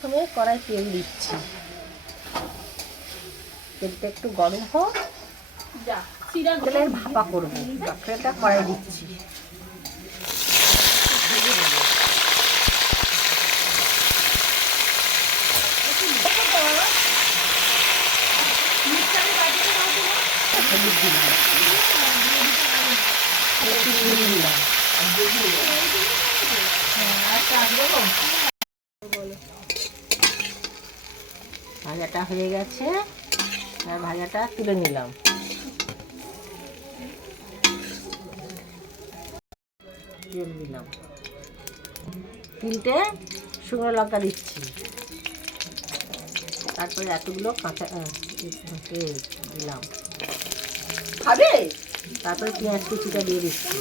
প্রথমে কড়াই তেল দিচ্ছি। তেলটা একটু গরম হোক। তেলের ভাপা করব। কড়াই দিচ্ছি। হলুদ দিলাম একটু দিলাম ভাজাটা হয়ে গেছে। আর ভাজাটা তুলে নিলাম। তেল দিলাম তিনটে শুকনো লঙ্কা দিচ্ছি। তারপরে এতগুলো কাঁচা দিলাম। খাবে? তারপরে পেঁয়াজ কুচিটা দিয়ে দিচ্ছি।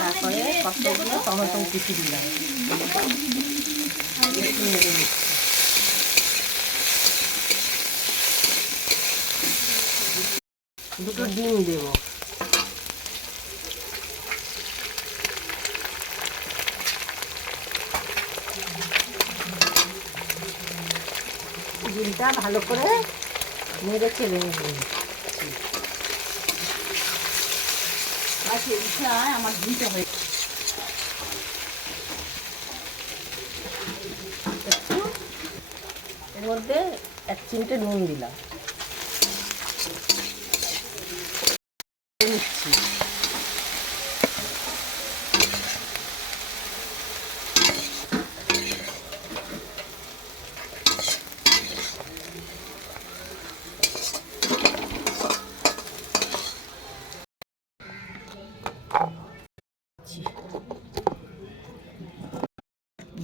তারপরে কতগুলো টমেটো কুচি দিলাম। দুটো ডিম দেবো। ডিমটা ভালো করে নেব। আচ্ছা আমার দুইটা হয়ে এর মধ্যে এক চিমটে নুন দিলাম।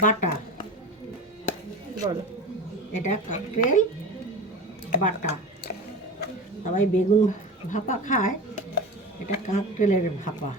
বাটা। বলো। এটা কাকরেল বাটা সবাই বেগুন ভাপা খায় এটা কাঁকরেলের ভাপা।